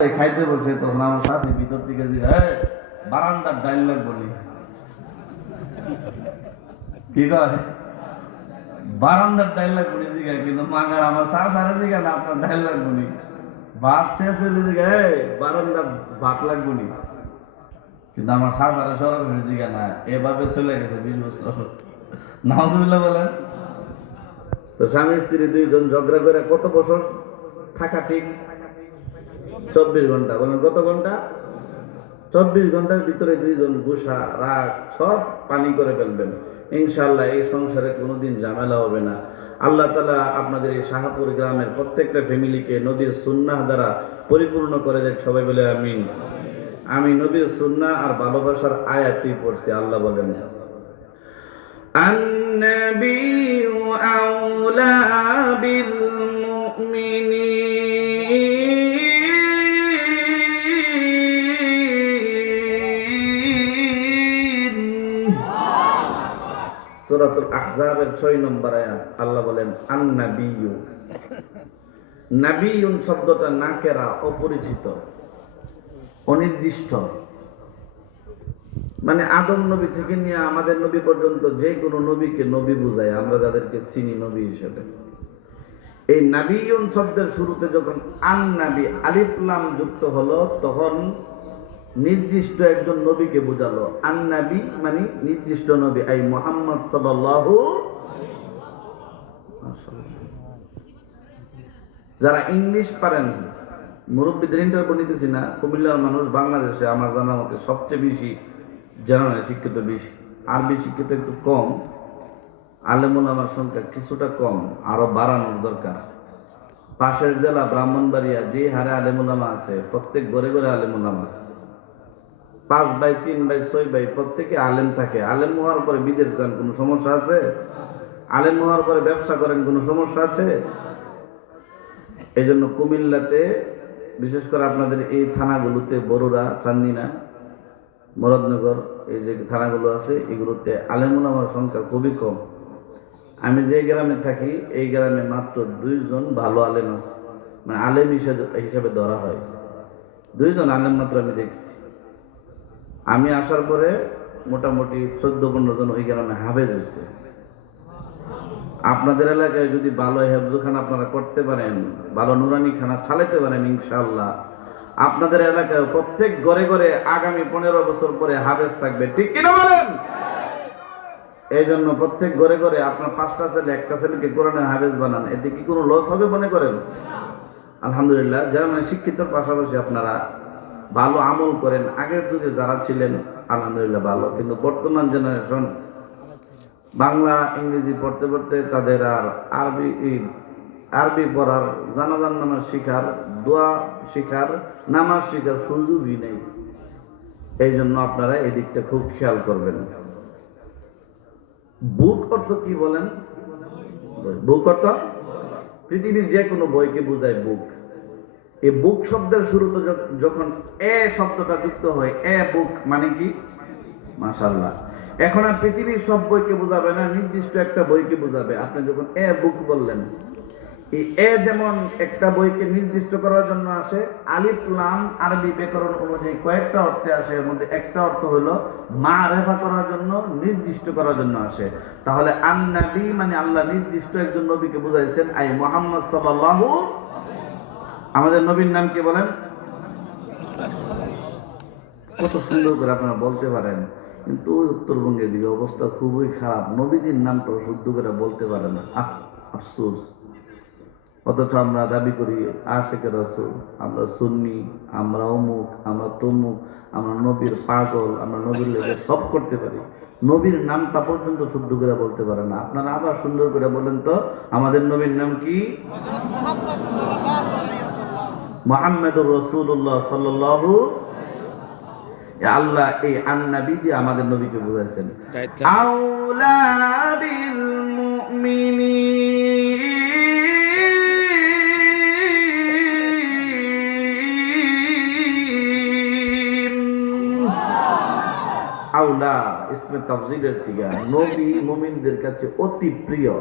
খাইতে বলছে তখন আমার শাশি ভিতর থেকে বারান্দার ডাইল লাগবো নি কি কয় বারান্দার ডাইল লাগবো নি দিকে কিন্তু মাঙ্গার আমার শাশারে দিকে না আপনার ডাইল লাগবো নি ভাত শেষ হইলে দিকে বারান্দার ভাত লাগবো নি কিন্তু আমার শাশারে সরাসরি দিকে না এভাবে চলে গেছে 20 বছর নাউজুবিল্লাহ বলেন। তো স্বামী স্ত্রী দুইজন ঝগড়া করে কত বছর থাকা ঠিক? 24 ঘন্টা। বলেন কত ঘন্টা? 24 ঘন্টার ভিতরে দুইজন গুসা রাগ সব পানি করে ফেলবেন। ইনশাআল্লাহ এই সংসারে কোনোদিন ঝামেলা হবে না। আল্লাহ তাআলা আপনাদের এই শাহপুর গ্রামের প্রত্যেকটা ফ্যামিলিকে নবীর সুন্নাহ দ্বারা পরিপূর্ণ করে দেন। সবাই বলে আমিন। আমি নবীর সুন্নাহ আর ভালোবাসার আয়াতই পড়ছি। আল্লাহ বলেন আন-নাবিয়্যু আউলা বিল মুমিনিন। সূরাতুল আহজাবের 6 নম্বর আয়াত। আল্লাহ বলেন আন-নাবিয়্যু। নাবিয়ুন শব্দটা নাকেরা, অপরিচিত, অনির্দিষ্ট। মানে আদম নবী থেকে নিয়ে আমাদের নবী পর্যন্ত যে কোনো নবীকে নবী বুঝায়, আমরা যাদেরকে চিনি নবী হিসেবে। এই নাবিয়ুন শব্দের শুরুতে যখন আন নাবী আলিফ লাম যুক্ত হলো তখন নির্দিষ্ট একজন নবীকে বোঝালো। আন নাবী মানে নির্দিষ্ট নবী, আই মুহাম্মদ সাল্লাল্লাহু। যারা ইংলিশ পারেন, মুরব্বীদের ইন্টারভিউ নিতেছি না, কুমিল্লার মানুষ বাংলাদেশে আমার জানা মতে সবচেয়ে বেশি জেনারেল শিক্ষিত, বেশি আরবি শিক্ষিত একটু কম, আলেম ওলামার সংখ্যা কিছুটা কম, আরো বাড়ানোর দরকার। পাশের জেলা ব্রাহ্মণবাড়িয়া যে হারে আলেম ওলামা আছে, প্রত্যেক ঘরে ঘরে আলেম ওলামা, 5 ভাই 3 ভাই 6 ভাই প্রত্যেকে আলেম থাকে। আলেম হওয়ার পরে বিদেশ যান, কোনো সমস্যা আছে? আলেম হওয়ার পরে ব্যবসা করেন, কোনো সমস্যা আছে? এই জন্য কুমিল্লাতে বিশেষ করে আপনাদের এই থানাগুলোতে, বড়ুরা, চান্দিনা, মুরাদনগর, এই যে থানাগুলো আছে এগুলোতে আলেম ওলামার সংখ্যা খুবই কম। আমি যে গ্রামে থাকি এই গ্রামে মাত্র 2 জন ভালো আলেম আছে, মানে আলেম হিসেবে ধরা হয়। 2 জন আলেম মাত্র আমি দেখছি। আমি আসার পরে মোটামুটি 14-15 জন ওই গ্রামে হাফেজ হয়েছে। আপনাদের এলাকায় যদি ভালো হেফজখানা আপনারা করতে পারেন, ভালো নুরানি খানা চালাতে পারেন, ইনশাআল্লাহ আপনাদের এলাকায় প্রত্যেক ঘরে ঘরে আগামী 15 বছর পরে হাফেজ থাকবে। ঠিক কিনা বলেন? এই জন্য প্রত্যেক ঘরে ঘরে আপনার 5টা ছেলে 1টা ছেলেকে কোরআনের হাফেজ বানান। এতে কি কোনো লস হবে মনে করেন? আলহামদুলিল্লাহ, যারা মানে শিক্ষিতর পাশাপাশি আপনারা ভালো আমল করেন। আগের যুগে যারা ছিলেন আলহামদুলিল্লাহ ভালো, কিন্তু বর্তমান জেনারেশন বাংলা ইংরেজি পড়তে পড়তে তাদের আর আরবি পড়ার, জানাজান নামাজ শিখার, দোয়া শিখার, নামাজ শিখার সুযোগই নেই। এই জন্য আপনারা এই দিকটা খুব খেয়াল করবেন। বুক অর্থ কি বলেন? বুক অর্থ পৃথিবীর যে কোনো বইকে বোঝায় বুক। এই বুক শব্দের শুরুতে যখন এ শব্দটা যুক্ত হয়, এ বুক মানে কি? মাশাআল্লাহ। এখন আর পৃথিবীর সব বইকে বোঝাবে না, নির্দিষ্ট একটা বইকে বোঝাবে। আপনি যখন এ বুক বললেন, এই এ যেমন একটা বইকে নির্দিষ্ট করার জন্য আসে, আলিফ লাম আরবি ব্যাকরণ অনুযায়ী কয়েকটা অর্থে আসে, এর মধ্যে একটা অর্থ হলো মারিফা করার জন্য, নির্দিষ্ট করার জন্য আসে। তাহলে আন নবী মানে আল্লাহ নির্দিষ্ট একজন নবীকে বুঝাইছেন, আই মুহাম্মদ সাল্লাল্লাহু। আমাদের নবীর নাম কি বলেন? কত সুন্দর করে আপনারা বলতে পারেন, কিন্তু উত্তরবঙ্গের দিকে অবস্থা খুবই খারাপ, নবীজির নামটাও শুদ্ধ করে বলতে পারে না। আফসোস। অথচ আমরা দাবি করি আশিকে রাসূল, আমরা সুন্নি, আমরা অমুক, আমরা তমুক, আমরা নবীর পাগল, আমরা নবীর লেগে সব করতে পারি, নবীর নামটা পর্যন্ত শুদ্ধ করে বলতে পারে না। আপনারা আবার সুন্দর করে বলেন তো, আমাদের নবীর নাম কি? মুহাম্মদুর রাসূলুল্লাহ সাল্লাল্লাহু। আল্লাহ এই আন নবী দিয়ে আমাদের নবীকে বুঝাইছেন, আউলা বিল মুমিনিন। আউলা ইসমে তাফজিলের সিগা, নবী মুমিনদের কাছে অতি প্রিয়।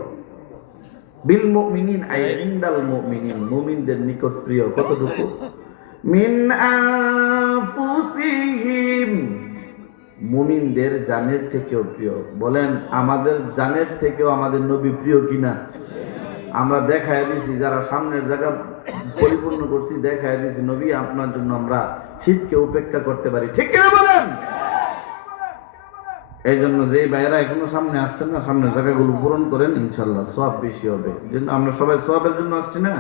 বিল মুমিনিন আই ইনদাল মুমিনিন, মুমিনদের নিকট প্রিয়। কতটুকু? মিন আনফুসিহিম, মুমিনদের জানের থেকেও প্রিয়। বলেন আমাদের জানের থেকেও আমাদের নবী প্রিয় কিনা? আমরা দেখায় দিছি, যারা সামনের জায়গা পরিপূর্ণ করছি, দেখায় দিছি নবী আপনার জন্য আমরা শীতকে উপেক্ষা করতে পারি, ঠিক কিনা বলেন? এই জন্য যে ভাইয়েরা এখনো সামনে আসছেন না, সামনের জায়গাগুলো পূরণ করেন, ইনশাল্লাহ সওয়াব বেশি হবে। আমরা সবাই সওয়াবের জন্য আসছি না,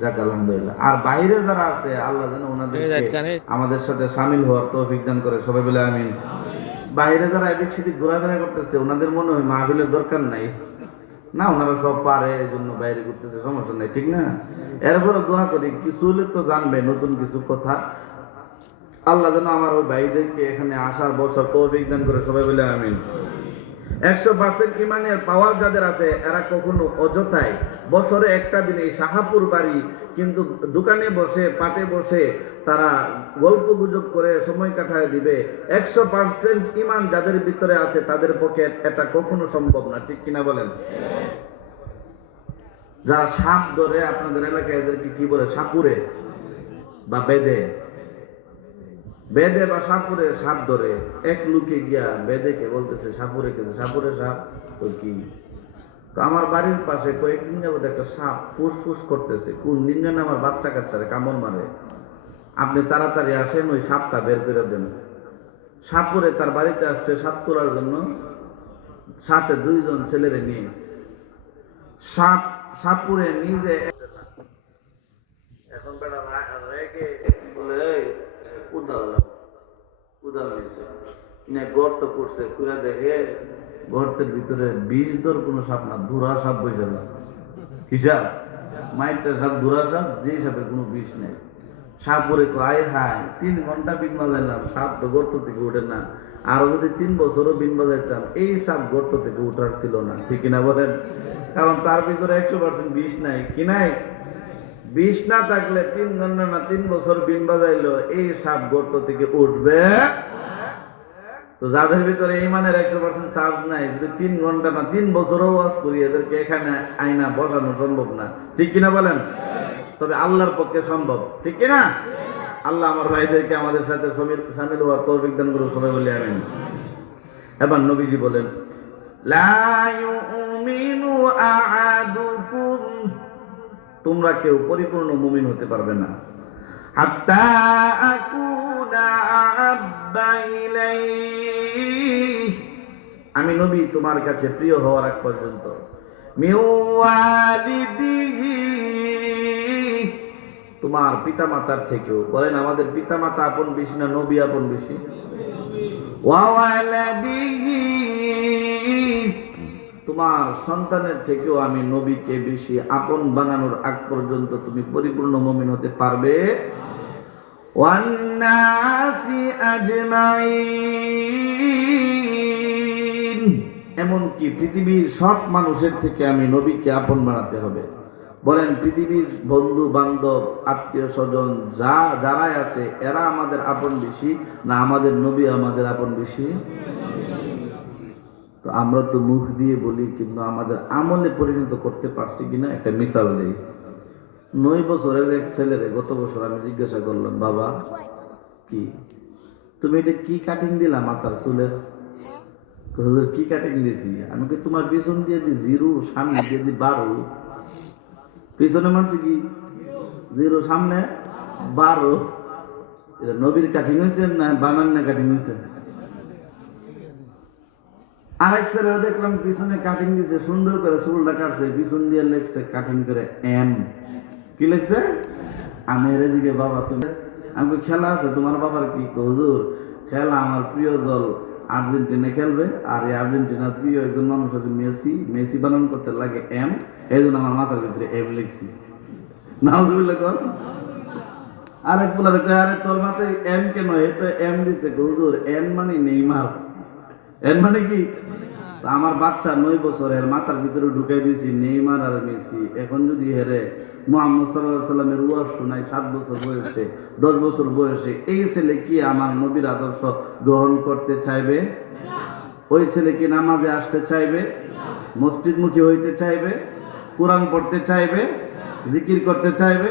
যাক আলহামদুলিল্লাহ। আর বাইরে যারা আছে আল্লাহ যেন ওনাদেরকে আমাদের সাথে শামিল হওয়ার তৌফিক দান করে, সবাই বলে আমিন। বাইরে যারা এদিক সেদিক ঘোরাফেরা করতেছে, ওনাদের মনে হয় মাহফিলের দরকার নাই, না ওনারা সব পারে, এই জন্য বাইরে ঘুরতেছে, সমস্যা নাই, ঠিক না? এরপরে দোয়া করি কিছু হলে তো জানবে নতুন কিছু কথা। আল্লাহ যেন আমার ওই ভাইদেরকে এখানে আসার বসার তৌফিক দান করে, সবাই বলে আমিন। 100% ইমানের পাওয়ার যাদের আছে, এরা কখনো অযথায় বছরে একটা দিন এই শাহাপুর বাড়ি কিন্তু দোকানে বসে পাটে বসে তারা গল্প গুজব করে সময় কাটায় দিবে। 100% ইমান যাদের ভিতরে আছে তাদের পক্ষে এটা কখনো সম্ভব না, ঠিক কিনা বলেন? যারা সাপ ধরে, আপনাদের এলাকায় এদেরকে কি বলে? সাপুরে বা বেদে, বেদে বা সাপুরে সাপ ধরে। এক লোকে গিয়া বেদেকে বলতেছে সাপুরে কে, সাপুরে সাপ তো কি? তো আমার বাড়ির পাশে কয়েকদিন যাবত একটা সাপ ফুসফুস করতেছে, কোন দিন যেন আমার বাচ্চা কাচ্চারে কামড় মারে, আপনি তাড়াতাড়ি আসেন ওই সাপটা বের করে দেন। সাপুরে তার বাড়িতে আসছে সাপ তোলার জন্য, সাথে 2 জন ছেলেরে নিয়ে সাপ সাপুরে নিজে এখন বেড়া রেগে বলে উদাল নিয়েছে, গর্ত করছে, কুড়া দেখে গর্তের ভিতরে বিষ দর কোনো সাপ না, ধুরা সাপ বসে আছে। কি সাপ? মাইটটা সাপ, ধুরা সাপ, যে সাপের কোনো বিষ নেই। সাপ পরে আয় হায় 3 ঘন্টা বিন বাজাইলাম, সাপ তো গর্ত থেকে উঠে না। আরো যদি 3 বছরও বিন বাজাইতাম, এই সাপ গর্ত থেকে উঠার ছিল না, ঠিক কিনা বলেন? কারণ তার ভিতরে 100% বিষ নাই, কি নাই? বিষ না থাকলে 3 ঘন্টা না 3 বছর বিন বাজাইলো, এই সাপ গর্ত থেকে উঠবে? তো যাদের ভিতরে ইমানের 100% চার্জ নাই, যদি 3 ঘন্টা না 3 বছরও ওয়াজ করি, এদেরকে এখানে আইনা বসানো সম্ভব না, ঠিক কিনা বলেন? তবে আল্লাহর পক্ষে সম্ভব, ঠিক কিনা? আল্লাহ আমার ভাইদেরকে আমাদের সাথে শামিল হওয়ার তৌফিক দান করুন, সবাই বলি আমিন। এবার নবীজি বলেন, লা ইউমিনু আহাদুকুম, তোমরা কেউ পরিপূর্ণ মুমিন হতে পারবে না, হাত্তা আকুনা আহাব্বা ইলাইহি, আমি নবী তোমার কাছে প্রিয় হওয়ার আগ পর্যন্ত, মিন ওয়ালিদিহি, তোমার পিতামাতার থেকেও। বলেন আমাদের পিতামাতা আপন বেশি না নবী আপন বেশি? ওয়া ওয়ালাদিহি, তোমার সন্তানের থেকেও আমি নবীকে বেশি আপন বানানোর আগ পর্যন্ত তুমি পরিপূর্ণ মুমিন হতে পারবে। ওয়ান নাসি আজমাইন, এমনকি পৃথিবীর সব মানুষের থেকে আমি নবীকে আপন বানাতে হবে। বলেন পৃথিবীর বন্ধু বান্ধব আত্মীয় স্বজন যারাই আছে, এরা আমাদের আপন বেশি না আমাদের নবী আমাদের আপন বেশি? তো আমরা তো মুখ দিয়ে বলি, কিন্তু আমাদের আমলে পরিণত করতে পারছি কিনা? একটা মিসাল দেই। 9 বছরের এক ছেলেরে গত বছর আমি জিজ্ঞাসা করলাম, বাবা কি তুমি এটা কি কাটিং দিলা মাথার চুলের? কি কাটিং দিয়েছি? আমি কি তোমার পিছন দিয়ে দি 0, সামনে দিয়ে দি 12, পিছনে মানছি কি 0, সামনে 12। এটা নবীর কাটিং হয়েছে না বানান না কাটিং হয়েছে? আরেক ছেলে দেখলাম পিছনে কাটিং দিয়েছে, সুন্দর করে চুলটা কাটছে, পিছন দিয়ে লেখছে কাটিং করে এম। কি লেখছে? আমি রেজিকে, বাবা তুমি, আমি খেলা আছে তোমার বাবার? কি হুজুর খেলা, আমার প্রিয় দল আর্জেন্টিনা খেলবে, আর এই আর্জেন্টিনার প্রিয় একজন মানুষ আছে মেসি, মেসি বানান করতে লাগে এম, এই জন্য আমার মাথার ভিতরে এম লিখছি। নাউজুবিল্লাহ কর। আরেক বলার আরে তোর মাথায় এম কেন? এ তো এম দিছে। হুজুর এন মানে নেইমার। এর মানে কি? আমার বাচ্চা 9 বছরের মাথার ভিতরে ঢুকাই দিয়েছি নেইমার আর মেসি। এখন যদি হেরে মুহাম্মদ সাল্লাল্লাহু আলাইহি সাল্লামের ওয়াজ শোনাই 7 বছর বয়সে, 10 বছর বয়সে, এই ছেলে কি আমার নবীর আদর্শ গ্রহণ করতে চাইবে? ওই ছেলে কি নামাজে আসতে চাইবে? মসজিদমুখী হইতে চাইবে? কোরআন পড়তে চাইবে? জিকির করতে চাইবে?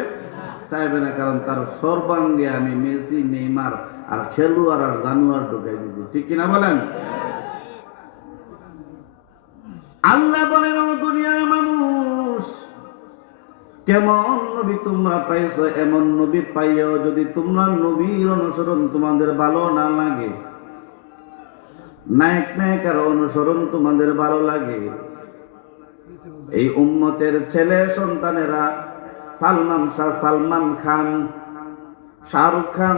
চাইবে না, কারণ তার সর্বাঙ্গে আমি মেসি, নেইমার আর খেলোয়াড় আর জানোয়ার ঢুকাই দিয়েছি। ঠিক কিনা বলেন? আল্লাহ বলেন, ও দুনিয়ার মানুষ, কেমন নবী তোমরা পাইছো, এমন নবী পাইও যদি তোমরা নবীর অনুসরণ তোমাদের ভালো না লাগে, নায়ক নায়িকার অনুসরণ তোমাদের ভালো লাগে, এই উম্মতের ছেলে সন্তানেরা সালমান শাহ, সালমান খান, শাহরুখ খান